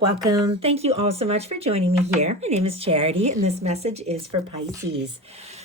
welcome. Thank you all so much for joining me here. My name is Charity, and this message is for Pisces.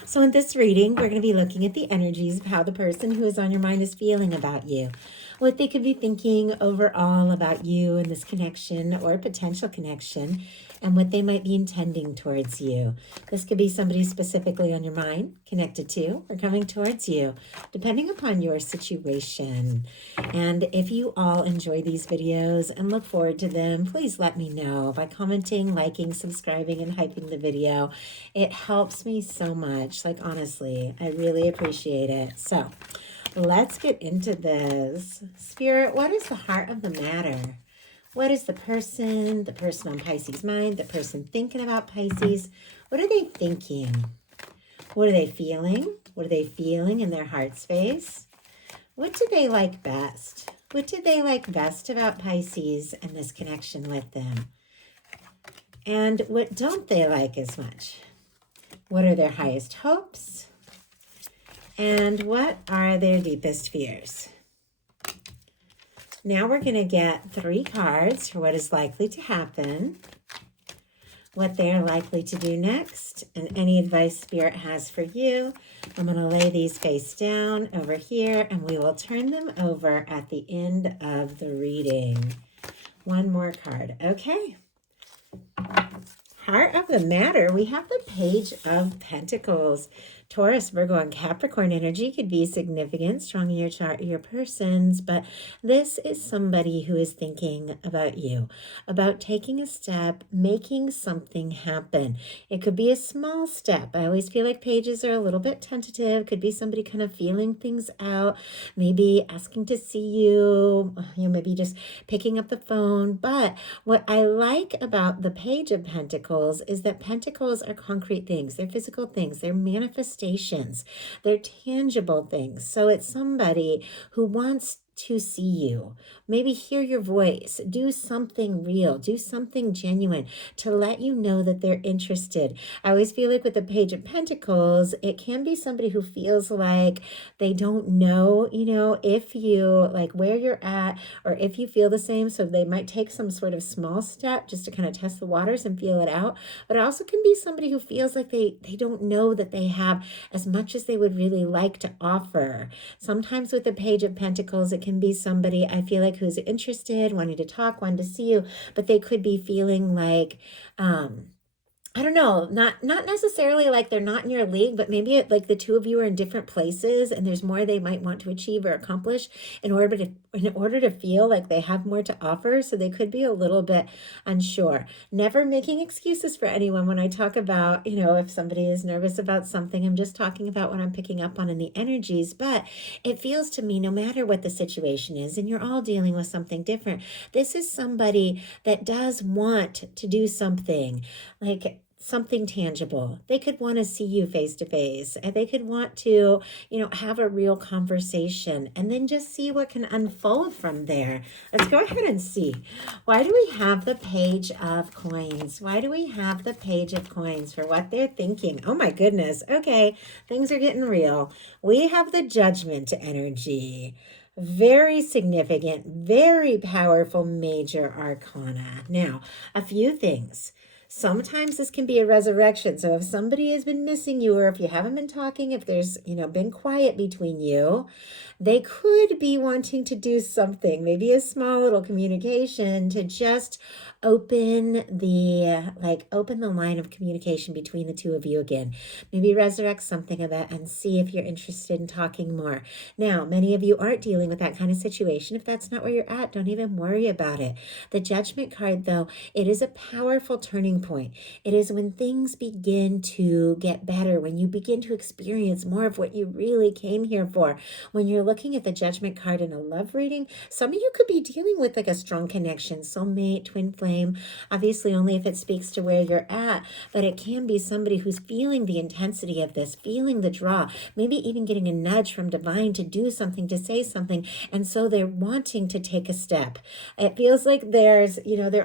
So in this reading, we're going to be looking at the energies of how the person who is on your mind is feeling about you, what they could be thinking overall about you and this connection or potential connection, and what they might be intending towards you. This could be somebody specifically on your mind, connected to, or coming towards you, depending upon your situation. And if you all enjoy these videos and look forward to them, please let me know by commenting, liking, subscribing, and hyping the video. It helps me so much. Like, honestly, I really appreciate it. So let's get into this. Spirit, what is the heart of the matter? What is the person on Pisces' mind, the person thinking about Pisces? What are they thinking? What are they feeling? What are they feeling in their heart space? What do they like best? What do they like best about Pisces and this connection with them? And what don't they like as much? What are their highest hopes? And what are their deepest fears? Now we're going to get 3 cards for what is likely to happen, what they are likely to do next, and any advice Spirit has for you. I'm going to lay these face down over here, and we will turn them over at the end of the reading. One more card. Okay. Heart of the matter, we have the Page of Pentacles. Taurus, Virgo, and Capricorn energy could be significant, strong in your chart, your persons, but this is somebody who is thinking about you, about taking a step, making something happen. It could be a small step. I always feel like pages are a little bit tentative. Could be somebody kind of feeling things out, maybe asking to see you, maybe just picking up the phone. But what I like about the Page of Pentacles is that pentacles are concrete things. They're physical things. They're manifestations. They're tangible things. So it's somebody who wants to see you, maybe hear your voice, do something real, do something genuine to let you know that they're interested. I always feel like with the Page of Pentacles, it can be somebody who feels like they don't know, if you like where you're at or if you feel the same. So they might take some sort of small step just to kind of test the waters and feel it out. But it also can be somebody who feels like they don't know that they have as much as they would really like to offer. Sometimes with the Page of Pentacles, it can be somebody I feel like who's interested, wanting to talk, wanting to see you, but they could be feeling like, I don't know, not necessarily like they're not in your league, but maybe like the two of you are in different places and there's more they might want to achieve or accomplish in order to feel like they have more to offer. So they could be a little bit unsure. Never making excuses for anyone when I talk about, if somebody is nervous about something, I'm just talking about what I'm picking up on in the energies. But it feels to me, no matter what the situation is, and you're all dealing with something different, this is somebody that does want to do something like something tangible. They could want to see you face to face, and they could want to, have a real conversation and then just see what can unfold from there. Let's go ahead and see. Why do we have the Page of Coins? Why do we have the Page of Coins for what they're thinking? Oh my goodness. Okay, things are getting real. We have the Judgment energy. Very significant, very powerful major arcana. Now, a few things. Sometimes this can be a resurrection. So if somebody has been missing you, or if you haven't been talking, if there's, been quiet between you, they could be wanting to do something, maybe a small little communication to just open the line of communication between the two of you again. Maybe resurrect something of that and see if you're interested in talking more. Now, many of you aren't dealing with that kind of situation. If that's not where you're at, don't even worry about it. The Judgment card, though, it is a powerful turning point. It is when things begin to get better, when you begin to experience more of what you really came here for. When you're looking at the Judgment card in a love reading, some of you could be dealing with like a strong connection, soulmate, twin flame, obviously only if it speaks to where you're at, but it can be somebody who's feeling the intensity of this, feeling the draw, maybe even getting a nudge from divine to do something, to say something, and so they're wanting to take a step. It feels like there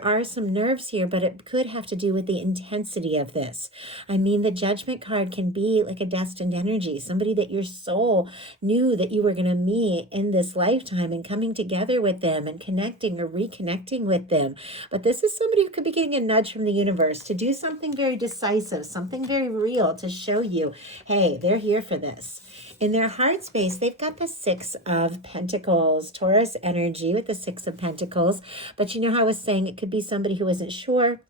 are some nerves here, but it could have to do with the intensity of this. I mean, the Judgment card can be like a destined energy, somebody that your soul knew that you were going to meet in this lifetime and coming together with them and connecting or reconnecting with them. But this is somebody who could be getting a nudge from the universe to do something very decisive, something very real to show you, hey, they're here for this. In their heart space, they've got the Six of Pentacles, Taurus energy with the Six of Pentacles. But you know how I was saying it could be somebody who isn't sure.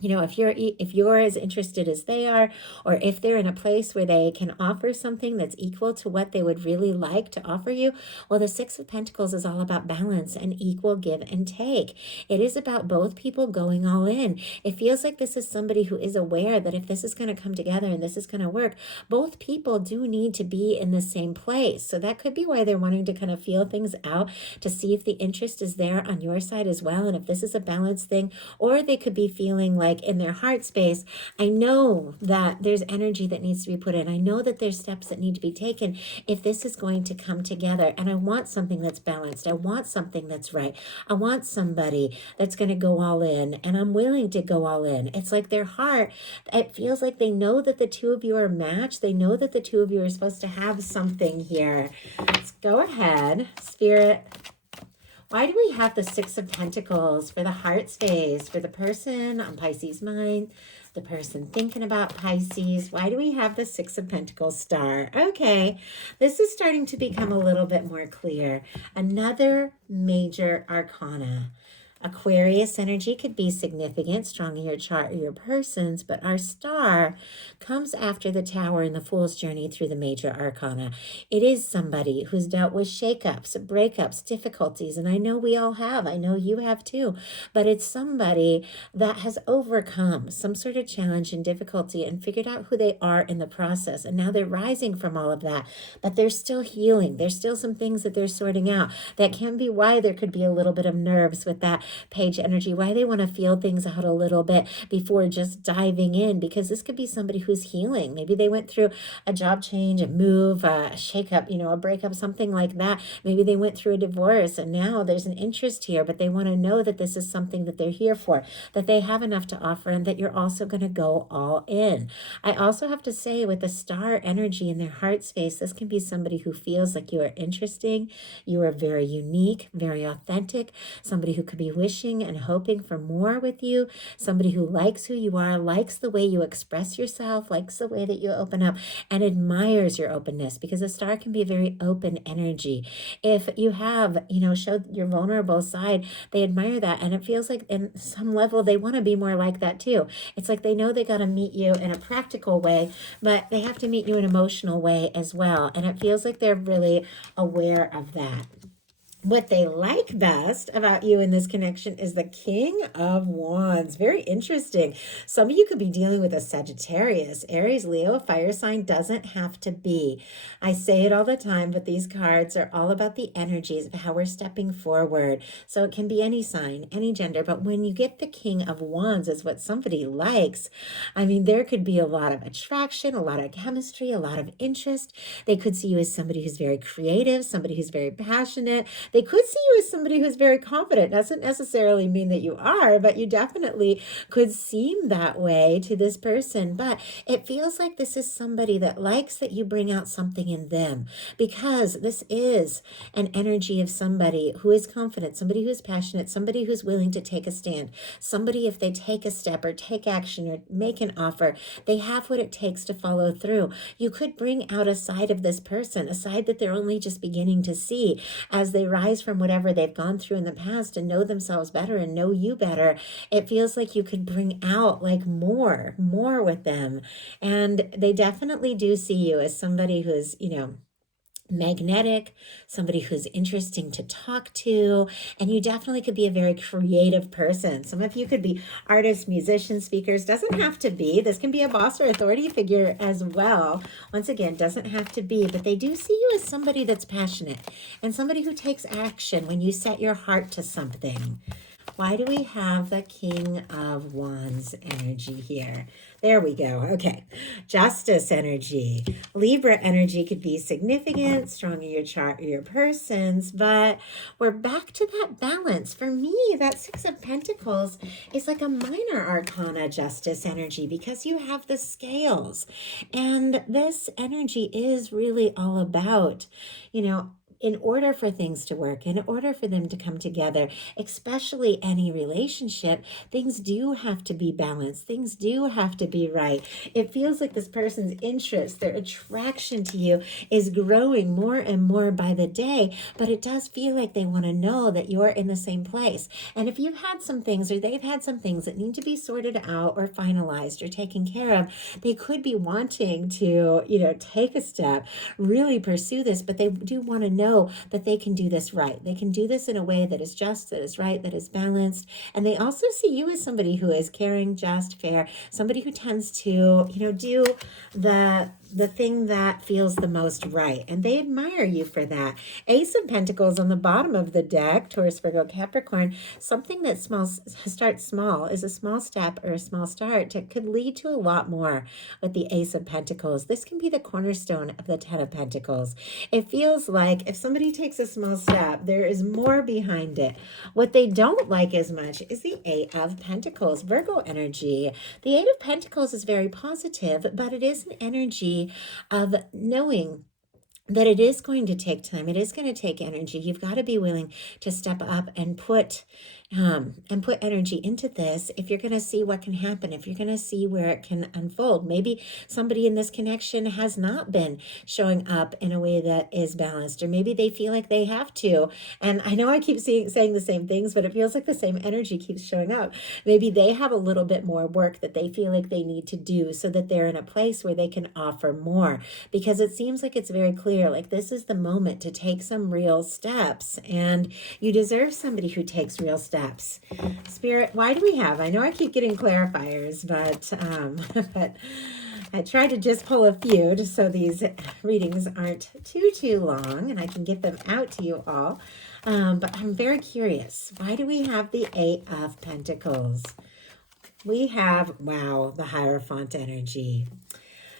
You know, if you're as interested as they are, or if they're in a place where they can offer something that's equal to what they would really like to offer you, well, the Six of Pentacles is all about balance and equal give and take. It is about both people going all in. It feels like this is somebody who is aware that if this is going to come together and this is going to work, both people do need to be in the same place. So that could be why they're wanting to kind of feel things out to see if the interest is there on your side as well, and if this is a balanced thing. Or they could be feeling like in their heart space, I know that there's energy that needs to be put in. I know that there's steps that need to be taken if this is going to come together. And I want something that's balanced. I want something that's right. I want somebody that's going to go all in, and I'm willing to go all in. It's like their heart, it feels like they know that the two of you are matched. They know that the two of you are supposed to have something here. Let's go ahead, Spirit. Why do we have the Six of Pentacles for the heart space, for the person on Pisces mind, the person thinking about Pisces? Why do we have the Six of Pentacles star? Okay, this is starting to become a little bit more clear. Another major arcana. Aquarius energy could be significant, strong in your chart or your person's, but our star comes after the Tower and the Fool's journey through the major arcana. It is somebody who's dealt with shakeups, breakups, difficulties, and I know we all have. I know you have too, but it's somebody that has overcome some sort of challenge and difficulty and figured out who they are in the process, and now they're rising from all of that, but they're still healing. There's still some things that they're sorting out. That can be why there could be a little bit of nerves with that Page energy, why they want to feel things out a little bit before just diving in, because this could be somebody who's healing. Maybe they went through a job change, a move, a shakeup, a breakup, something like that. Maybe they went through a divorce and now there's an interest here, but they want to know that this is something that they're here for, that they have enough to offer, and that you're also going to go all in. I also have to say, with the star energy in their heart space, this can be somebody who feels like you are interesting, you are very unique, very authentic, somebody who could be wishing and hoping for more with you, somebody who likes who you are, likes the way you express yourself, likes the way that you open up, and admires your openness, because a star can be a very open energy. If you have, showed your vulnerable side, they admire that, and it feels like in some level they want to be more like that too. It's like they know they got to meet you in a practical way, but they have to meet you in an emotional way as well, and it feels like they're really aware of that. What they like best about you in this connection is the King of Wands. Very interesting. Some of you could be dealing with a Sagittarius, Aries, Leo, fire sign. Doesn't have to be. I say it all the time, but these cards are all about the energies of how we're stepping forward. So it can be any sign, any gender. But when you get the King of Wands is what somebody likes, I mean, there could be a lot of attraction, a lot of chemistry, a lot of interest. They could see you as somebody who's very creative, somebody who's very passionate. They could see you as somebody who's very confident. Doesn't necessarily mean that you are, but you definitely could seem that way to this person. But it feels like this is somebody that likes that you bring out something in them, because this is an energy of somebody who is confident, somebody who's passionate, somebody who's willing to take a stand, somebody, if they take a step or take action or make an offer, they have what it takes to follow through. You could bring out a side of this person, a side that they're only just beginning to see as they rise from whatever they've gone through in the past and know themselves better and know you better. It feels like you could bring out like more with them. And they definitely do see you as somebody who's, magnetic, somebody who's interesting to talk to, and you definitely could be a very creative person. Some of you could be artists, musicians, speakers. Doesn't have to be. This can be a boss or authority figure as well. Once again, doesn't have to be, but they do see you as somebody that's passionate and somebody who takes action when you set your heart to something. Why do we have the King of Wands energy here? There we go. Okay. Justice energy. Libra energy could be significant, strong in your chart or your person's, but we're back to that balance. For me, that Six of Pentacles is like a minor arcana justice energy, because you have the scales. And this energy is really all about, in order for things to work, in order for them to come together, especially any relationship, things do have to be balanced. Things do have to be right. It feels like this person's interest, their attraction to you is growing more and more by the day, but it does feel like they want to know that you're in the same place. And if you've had some things or they've had some things that need to be sorted out or finalized or taken care of, they could be wanting to, take a step, really pursue this, but they do want to know that they can do this right. They can do this in a way that is just, that is right, that is balanced. And they also see you as somebody who is caring, just, fair, somebody who tends to, do the thing that feels the most right. And they admire you for that. Ace of Pentacles on the bottom of the deck, Taurus, Virgo, Capricorn, something that starts small is a small step or a small start. It could lead to a lot more with the Ace of Pentacles. This can be the cornerstone of the Ten of Pentacles. It feels like if somebody takes a small step, there is more behind it. What they don't like as much is the Eight of Pentacles, Virgo energy. The Eight of Pentacles is very positive, but it is an energy of knowing that it is going to take time. It is going to take energy. You've got to be willing to step up and put energy into this if you're going to see what can happen, if you're going to see where it can unfold. Maybe somebody in this connection has not been showing up in a way that is balanced, or maybe they feel like they have to. And I know I keep saying the same things, but it feels like the same energy keeps showing up. Maybe they have a little bit more work that they feel like they need to do so that they're in a place where they can offer more, because it seems like it's very clear, like this is the moment to take some real steps, and you deserve somebody who takes real steps. Spirit, why do we have, I know I keep getting clarifiers, but I try to just pull a few just so these readings aren't too long and I can get them out to you all. But I'm very curious. Why do we have the Eight of Pentacles? We have, wow, the Hierophant energy.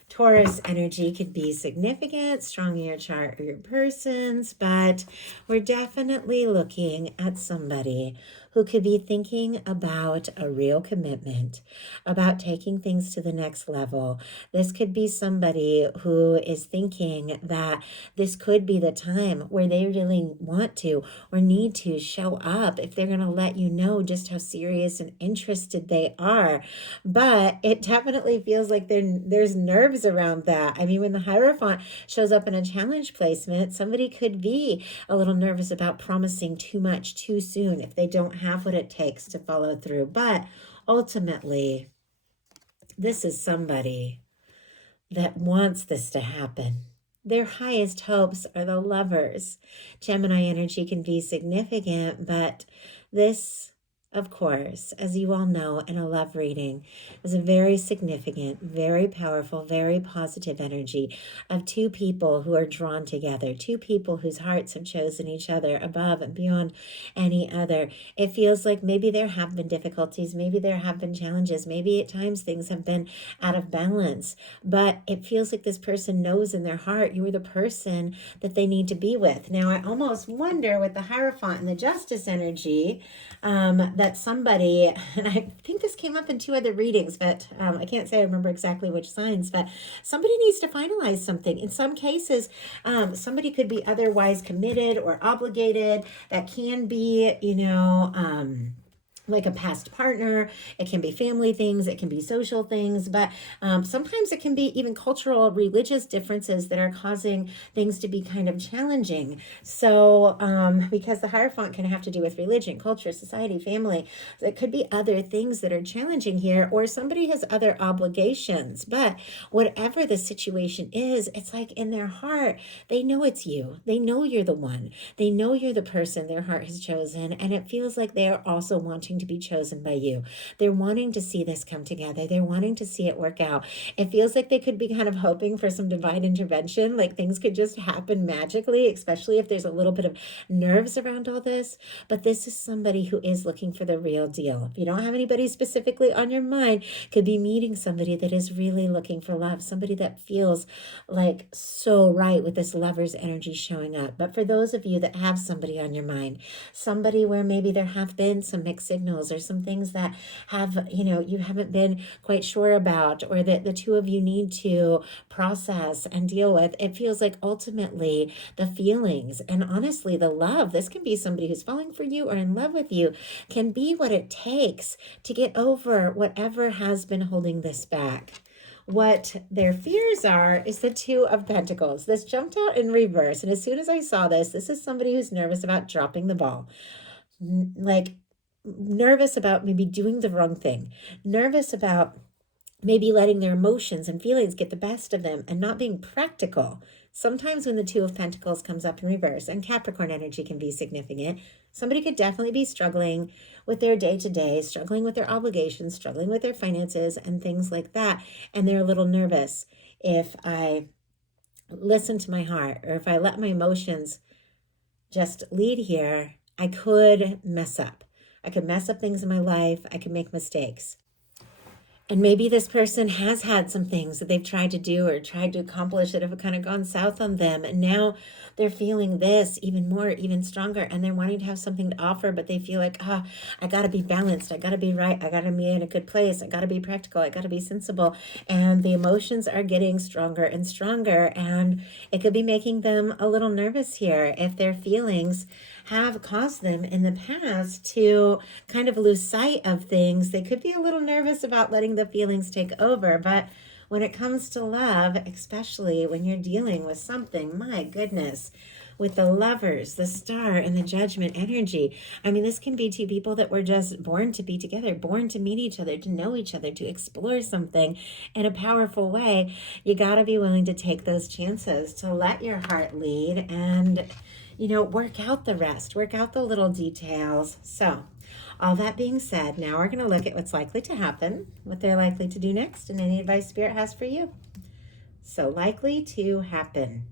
Taurus energy could be significant, strong in your chart or your person's, but we're definitely looking at somebody who could be thinking about a real commitment, about taking things to the next level. This could be somebody who is thinking that this could be the time where they really want to or need to show up if they're going to let you know just how serious and interested they are. But it definitely feels like there's nerves around that. I mean, when the Hierophant shows up in a challenge placement, somebody could be a little nervous about promising too much too soon if they don't have what it takes to follow through. But ultimately, this is somebody that wants this to happen. Their highest hopes are the Lovers. Gemini energy can be significant, but this, of course, as you all know, in a love reading, is a very significant, very powerful, very positive energy of two people who are drawn together, two people whose hearts have chosen each other above and beyond any other. It feels like maybe there have been difficulties, maybe there have been challenges, maybe at times things have been out of balance, but it feels like this person knows in their heart you are the person that they need to be with. Now, I almost wonder with the Hierophant and the Justice energy, that somebody, and I think this came up in two other readings, but I can't say I remember exactly which signs, but somebody needs to finalize something. In some cases, somebody could be otherwise committed or obligated. That can be, like a past partner. It can be family things, it can be social things, but sometimes it can be even cultural, religious differences that are causing things to be kind of challenging. So because the Hierophant can have to do with religion, culture, society, family, it could be other things that are challenging here, or somebody has other obligations. But whatever the situation is, it's like in their heart, they know it's you. They know you're the one. They know you're the person their heart has chosen, and it feels like they are also wanting to be chosen by you. They're wanting to see this come together. They're wanting to see it work out. It feels like they could be kind of hoping for some divine intervention, like things could just happen magically, especially if there's a little bit of nerves around all this. But this is somebody who is looking for the real deal. If you don't have anybody specifically on your mind, could be meeting somebody that is really looking for love, somebody that feels like so right with this Lover's energy showing up. But for those of you that have somebody on your mind, somebody where maybe there have been some mixed signals, signals or some things that have, you haven't been quite sure about, or that the two of you need to process and deal with. It feels like ultimately the feelings and honestly the love, this can be somebody who's falling for you or in love with you, can be what it takes to get over whatever has been holding this back. What their fears are is the Two of Pentacles. This jumped out in reverse. And as soon as I saw this is somebody who's nervous about dropping the ball. Like nervous about maybe doing the wrong thing. Nervous about maybe letting their emotions and feelings get the best of them and not being practical. Sometimes when the Two of Pentacles comes up in reverse, and Capricorn energy can be significant, somebody could definitely be struggling with their day-to-day, struggling with their obligations, struggling with their finances and things like that. And they're a little nervous. If I listen to my heart, or if I let my emotions just lead here, I could mess up. I could mess up things in my life. I could make mistakes. And maybe this person has had some things that they've tried to do or tried to accomplish that have kind of gone south on them. And now they're feeling this even more, even stronger. And they're wanting to have something to offer, but they feel like, I got to be balanced. I got to be right. I got to be in a good place. I got to be practical. I got to be sensible. And the emotions are getting stronger and stronger. And it could be making them a little nervous here if their feelings have caused them in the past to kind of lose sight of things. They could be a little nervous about letting the feelings take over, but when it comes to love, especially when you're dealing with something, my goodness, with the Lovers, the Star, and the Judgment energy. I mean, this can be two people that were just born to be together, born to meet each other, to know each other, to explore something in a powerful way. You got to be willing to take those chances, to let your heart lead and work out the rest, work out the little details. So all that being said, now we're going to look at what's likely to happen, what they're likely to do next, and any advice Spirit has for you. So likely to happen.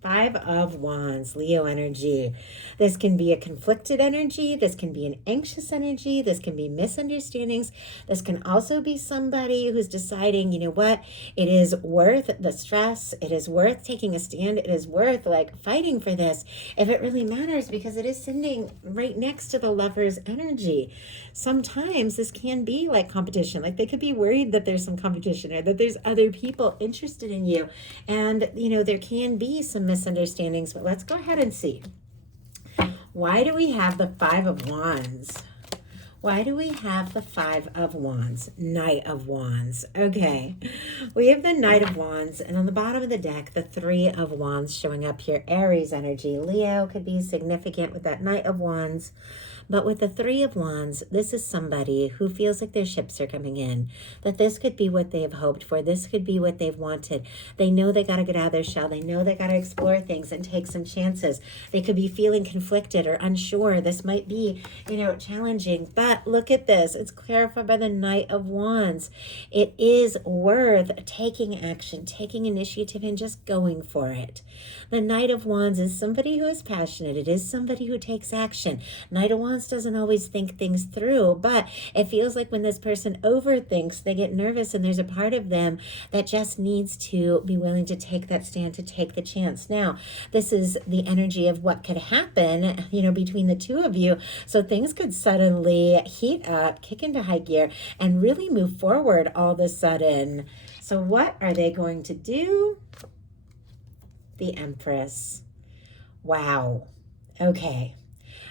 5 of Wands, Leo energy. This can be a conflicted energy. This can be an anxious energy. This can be misunderstandings. This can also be somebody who's deciding, what, it is worth the stress. It is worth taking a stand. It is worth fighting for this if it really matters, because it is sitting right next to the Lover's energy. Sometimes this can be like competition. Like they could be worried that there's some competition or that there's other people interested in you. And, there can be some misunderstandings, but let's go ahead and see. Why do we have the 5 of Wands? Why do we have the 5 of Wands? Knight of Wands. Okay. We have the Knight of Wands, and on the bottom of the deck, the 3 of Wands showing up here. Aries energy. Leo could be significant with that Knight of Wands. But with the 3 of Wands, this is somebody who feels like their ships are coming in, that this could be what they have hoped for. This could be what they've wanted. They know they got to get out of their shell. They know they got to explore things and take some chances. They could be feeling conflicted or unsure. This might be, challenging. But look at this. It's clarified by the Knight of Wands. It is worth taking action, taking initiative, and just going for it. The Knight of Wands is somebody who is passionate. It is somebody who takes action. Knight of Wands doesn't always think things through, but it feels like when this person overthinks, they get nervous, and there's a part of them that just needs to be willing to take that stand, to take the chance. Now, this is the energy of what could happen, between the two of you. So things could suddenly heat up, kick into high gear, and really move forward all of a sudden. So what are they going to do? The Empress. Wow. Okay.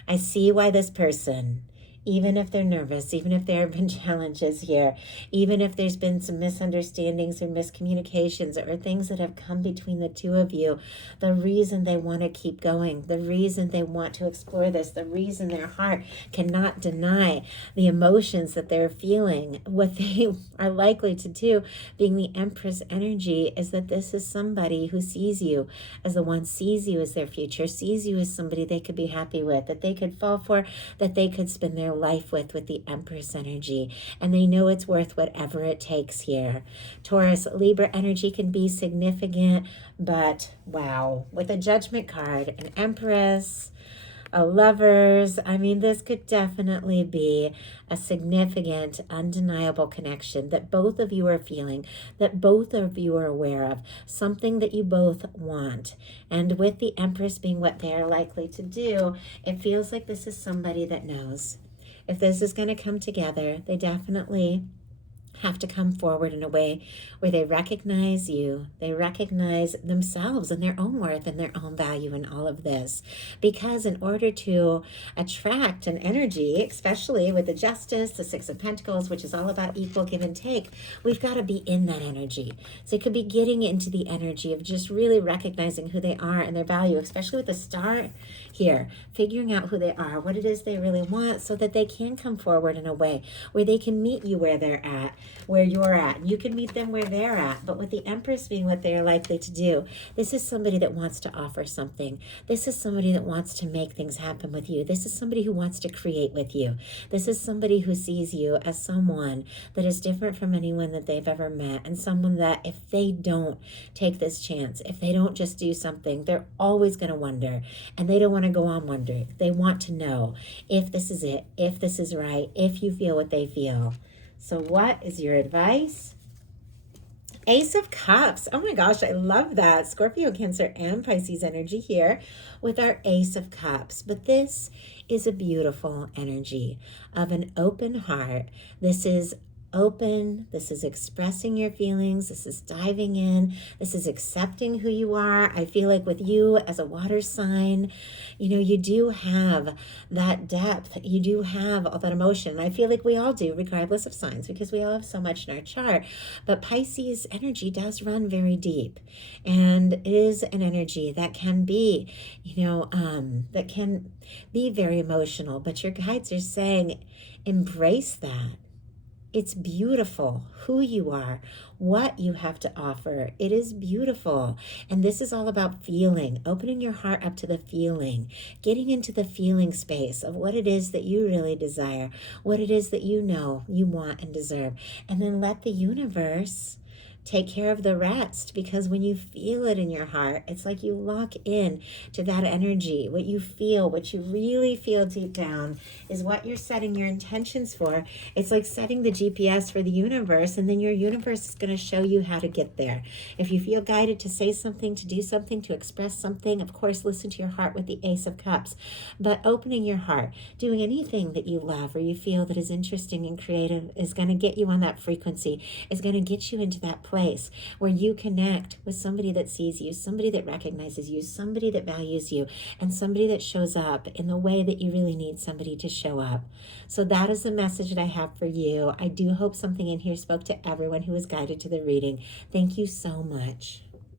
I see why this person, even if they're nervous, even if there have been challenges here, even if there's been some misunderstandings or miscommunications or things that have come between the two of you, the reason they want to keep going, the reason they want to explore this, the reason their heart cannot deny the emotions that they're feeling, what they are likely to do, being the Empress energy, is that this is somebody who sees you as the one, sees you as their future, sees you as somebody they could be happy with, that they could fall for, that they could spend their life with the Empress energy, and they know it's worth whatever it takes here. Taurus, Libra energy can be significant, but wow, with a Judgment card, an Empress, a Lovers, I mean, this could definitely be a significant, undeniable connection that both of you are feeling, that both of you are aware of, something that you both want. And with the Empress being what they are likely to do, it feels like this is somebody that knows. if this is going to come together, they definitely have to come forward in a way where they recognize you, they recognize themselves and their own worth and their own value in all of this. Because in order to attract an energy, especially with the Justice, the Six of Pentacles, which is all about equal give and take, we've got to be in that energy. So it could be getting into the energy of just really recognizing who they are and their value, especially with the Star here, figuring out who they are, what it is they really want, so that they can come forward in a way where they can meet you where they're at, where you're at. You can meet them where they're at. But with the Empress being what they're likely to do, this is somebody that wants to offer something. This is somebody that wants to make things happen with you. This is somebody who wants to create with you. This is somebody who sees you as someone that is different from anyone that they've ever met, and someone that if they don't take this chance, if they don't just do something, they're always going to wonder, and they don't want to go on wondering. They want to know if this is it, if this is right, if you feel what they feel. So what is your advice? Ace of Cups. Oh my gosh, I love that. Scorpio, Cancer, and Pisces energy here with our Ace of Cups. But this is a beautiful energy of an open heart. This is open. This is expressing your feelings. This is diving in. This is accepting who you are. I feel like with you as a water sign, you do have that depth. You do have all that emotion. I feel like we all do, regardless of signs, because we all have so much in our chart. But Pisces energy does run very deep, and it is an energy that can be, that can be very emotional. But your guides are saying, embrace that. It's beautiful who you are, what you have to offer. It is beautiful. And this is all about feeling, opening your heart up to the feeling, getting into the feeling space of what it is that you really desire, what it is that you know you want and deserve. And then let the universe take care of the rest, because when you feel it in your heart, it's like you lock in to that energy. What you feel, what you really feel deep down is what you're setting your intentions for. It's like setting the GPS for the universe, and then your universe is going to show you how to get there. If you feel guided to say something, to do something, to express something, of course, listen to your heart with the Ace of Cups. But opening your heart, doing anything that you love or you feel that is interesting and creative is going to get you on that frequency, is going to get you into that place where you connect with somebody that sees you, somebody that recognizes you, somebody that values you, and somebody that shows up in the way that you really need somebody to show up. So that is the message that I have for you. I do hope something in here spoke to everyone who was guided to the reading. Thank you so much.